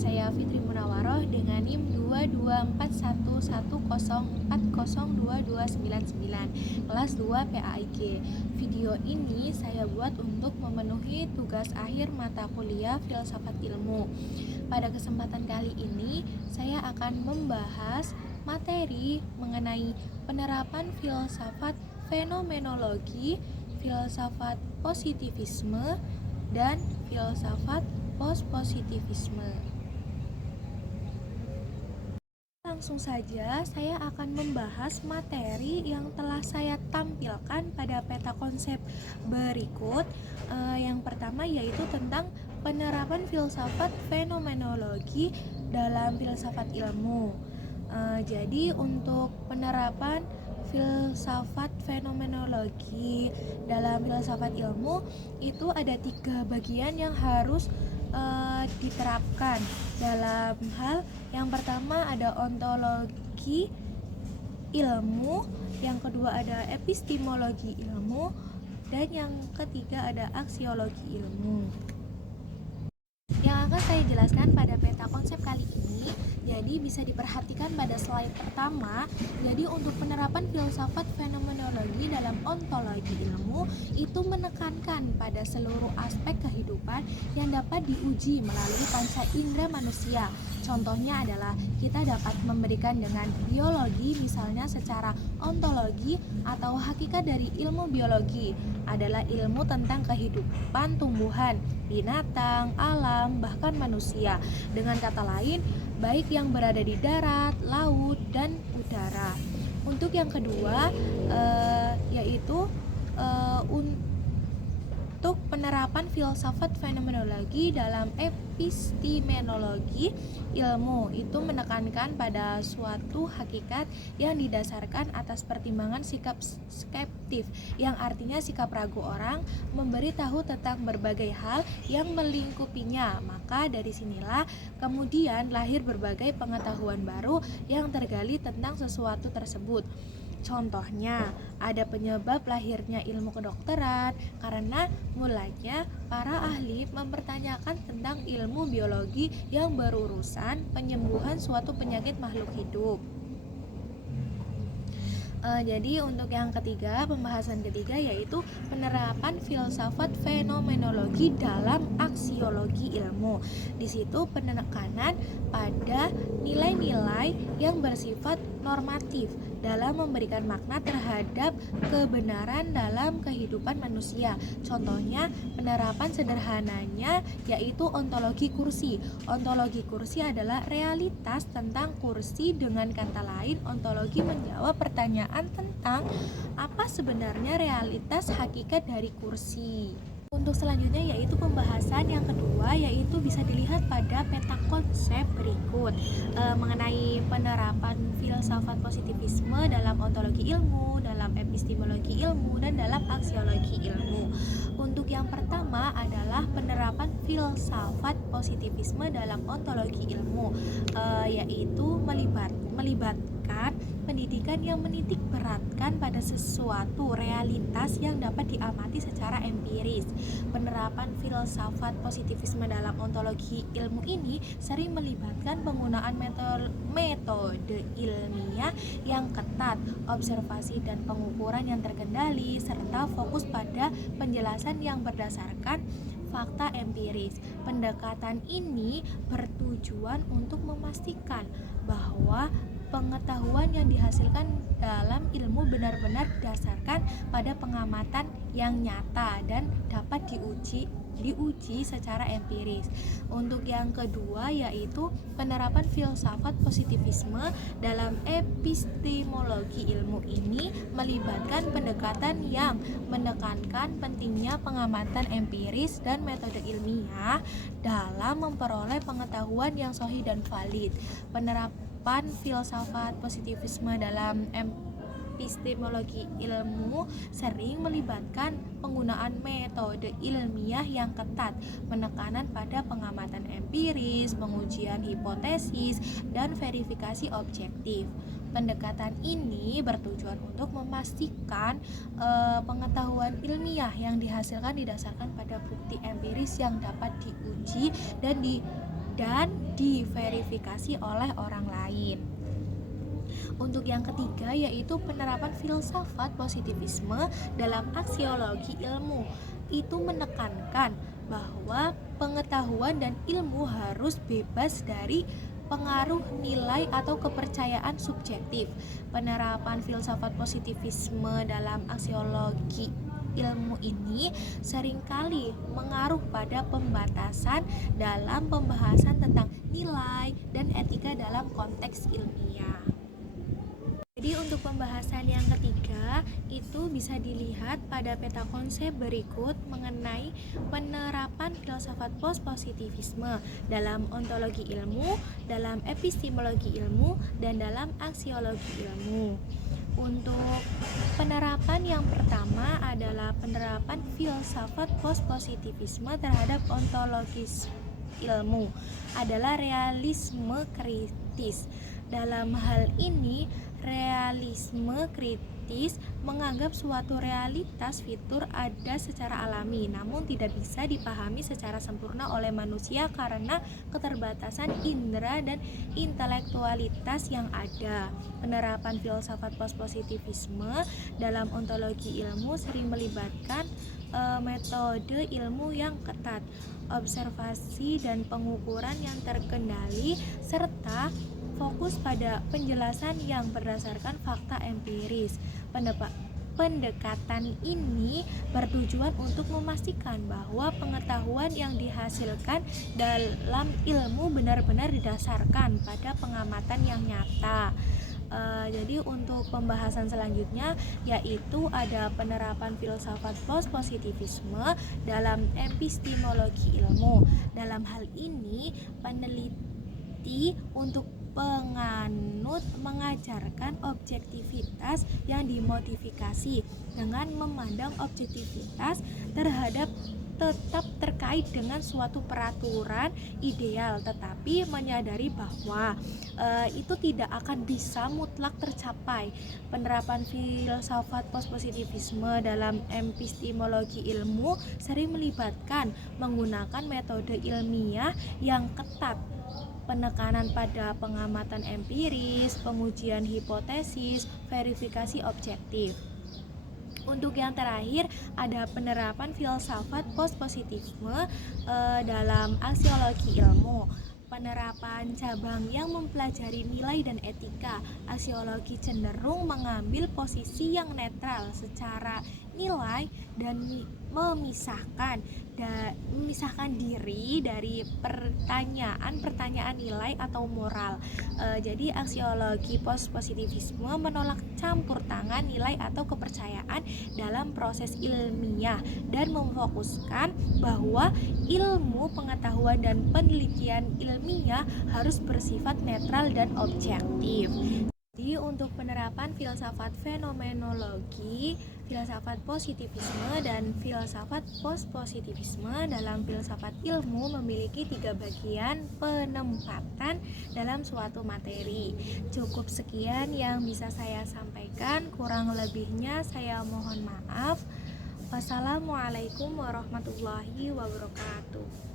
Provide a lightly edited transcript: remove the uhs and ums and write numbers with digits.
saya Fitri Munawaroh dengan NIM 2241104022299, kelas 2 PAIG. Video ini saya buat untuk memenuhi tugas akhir mata kuliah Filsafat Ilmu. Pada kesempatan kali ini, saya akan membahas materi mengenai penerapan filsafat fenomenologi, filsafat positivisme, dan filsafat post-positivisme. Langsung saja, saya akan membahas materi yang telah saya tampilkan pada peta konsep berikut. Yang pertama yaitu tentang penerapan filsafat fenomenologi dalam filsafat ilmu. Jadi untuk penerapan filsafat fenomenologi dalam filsafat ilmu itu ada 3 bagian yang harus diterapkan dalam hal yang pertama ada ontologi ilmu, yang kedua ada epistemologi ilmu, dan yang ketiga ada aksiologi ilmu. Yang akan saya jelaskan pada peta konsep kali ini, jadi bisa diperhatikan pada slide pertama. Jadi untuk penerapan filsafat fenomenologi dalam ontologi ilmu itu menekankan pada seluruh aspek kehidupan yang dapat diuji melalui panca indera manusia. Contohnya adalah kita dapat memberikan dengan biologi, misalnya secara ontologi atau hakikat dari ilmu biologi adalah ilmu tentang kehidupan tumbuhan, binatang, alam, bahkan manusia. Dengan kata lain, baik yang berada di darat, laut, dan udara. Untuk yang kedua, yaitu untuk penerapan filsafat fenomenologi dalam epistemologi ilmu itu menekankan pada suatu hakikat yang didasarkan atas pertimbangan sikap skeptif, yang artinya sikap ragu orang memberitahu tentang berbagai hal yang melingkupinya. Maka dari sinilah kemudian lahir berbagai pengetahuan baru yang tergali tentang sesuatu tersebut. Contohnya, ada penyebab lahirnya ilmu kedokteran karena mulanya para ahli mempertanyakan tentang ilmu biologi yang berurusan penyembuhan suatu penyakit makhluk hidup. Jadi untuk yang ketiga, pembahasan ketiga yaitu penerapan filsafat fenomenologi dalam aksiologi ilmu. Di situ penekanan pada nilai-nilai yang bersifat normatif dalam memberikan makna terhadap kebenaran dalam kehidupan manusia. Contohnya, penerapan sederhananya yaitu ontologi kursi. Ontologi kursi adalah realitas tentang kursi. Dengan kata lain, ontologi menjawab pertanyaan tentang apa sebenarnya realitas hakikat dari kursi. Untuk selanjutnya yaitu pembahasan yang kedua, yaitu bisa dilihat pada peta konsep berikut mengenai penerapan filsafat positivisme dalam ontologi ilmu, dalam epistemologi ilmu, dan dalam aksiologi ilmu. Untuk yang pertama adalah penerapan filsafat positivisme dalam ontologi ilmu, yaitu melibatkan pendidikan yang menitik beratkan pada sesuatu realitas yang dapat diamati secara empiris. Penerapan filsafat positivisme dalam ontologi ilmu ini sering melibatkan penggunaan metode ilmiah yang ketat, observasi dan pengukuran yang terkendali, serta fokus pada penjelasan yang berdasarkan fakta empiris. Pendekatan ini bertujuan untuk memastikan bahwa pengetahuan yang dihasilkan dalam ilmu benar-benar didasarkan pada pengamatan yang nyata dan dapat diuji secara empiris. Untuk yang kedua yaitu penerapan filsafat positivisme dalam epistemologi ilmu ini melibatkan pendekatan yang menekankan pentingnya pengamatan empiris dan metode ilmiah dalam memperoleh pengetahuan yang sahih dan valid. Penerapan filsafat positivisme dalam epistemologi ilmu sering melibatkan penggunaan metode ilmiah yang ketat, penekanan pada pengamatan empiris, pengujian hipotesis, dan verifikasi objektif. Pendekatan ini bertujuan untuk memastikan pengetahuan ilmiah yang dihasilkan didasarkan pada bukti empiris yang dapat diuji dan diverifikasi oleh orang lain. Untuk yang ketiga yaitu penerapan filsafat positivisme dalam aksiologi ilmu. Itu menekankan bahwa pengetahuan dan ilmu harus bebas dari pengaruh nilai atau kepercayaan subjektif. Penerapan filsafat positivisme dalam aksiologi ilmu ini seringkali mengaruh pada pembatasan dalam pembahasan tentang nilai dan etika dalam konteks ilmiah. Jadi untuk pembahasan yang ketiga itu bisa dilihat pada peta konsep berikut mengenai penerapan filsafat positivisme dalam ontologi ilmu, dalam epistemologi ilmu, dan dalam aksiologi ilmu. Untuk penerapan yang pertama adalah penerapan filsafat positivisme terhadap ontologis ilmu adalah realisme kritis. Dalam hal ini, realisme kritis menganggap suatu realitas fitur ada secara alami, namun tidak bisa dipahami secara sempurna oleh manusia karena keterbatasan indera dan intelektualitas yang ada. Penerapan filsafat positivisme dalam ontologi ilmu sering melibatkan metode ilmu yang ketat, observasi dan pengukuran yang terkendali, serta fokus pada penjelasan yang berdasarkan fakta empiris. Pendekatan ini bertujuan untuk memastikan bahwa pengetahuan yang dihasilkan dalam ilmu benar-benar didasarkan pada pengamatan yang nyata. Jadi untuk pembahasan selanjutnya yaitu ada penerapan filsafat positivisme dalam epistemologi ilmu. Dalam hal ini peneliti untuk penganut mengajarkan objektivitas yang dimodifikasi dengan memandang objektivitas terhadap tetap terkait dengan suatu peraturan ideal, tetapi menyadari bahwa itu tidak akan bisa mutlak tercapai. Penerapan filsafat positivisme dalam epistemologi ilmu sering melibatkan menggunakan metode ilmiah yang ketat, penekanan pada pengamatan empiris, pengujian hipotesis, verifikasi objektif. Untuk yang terakhir ada penerapan filsafat positivisme dalam aksiologi ilmu. Penerapan cabang yang mempelajari nilai dan etika. Aksiologi cenderung mengambil posisi yang netral secara nilai dan memisahkan diri dari pertanyaan nilai atau moral. Jadi aksiologi positivisme menolak campur tangan nilai atau kepercayaan dalam proses ilmiah dan memfokuskan bahwa ilmu, pengetahuan dan penelitian ilmiah harus bersifat netral dan objektif. Jadi untuk penerapan filsafat fenomenologi, filsafat positivisme dan filsafat positivisme dalam filsafat ilmu memiliki 3 bagian penempatan dalam suatu materi. Cukup sekian yang bisa saya sampaikan, kurang lebihnya saya mohon maaf. Wassalamualaikum warahmatullahi wabarakatuh.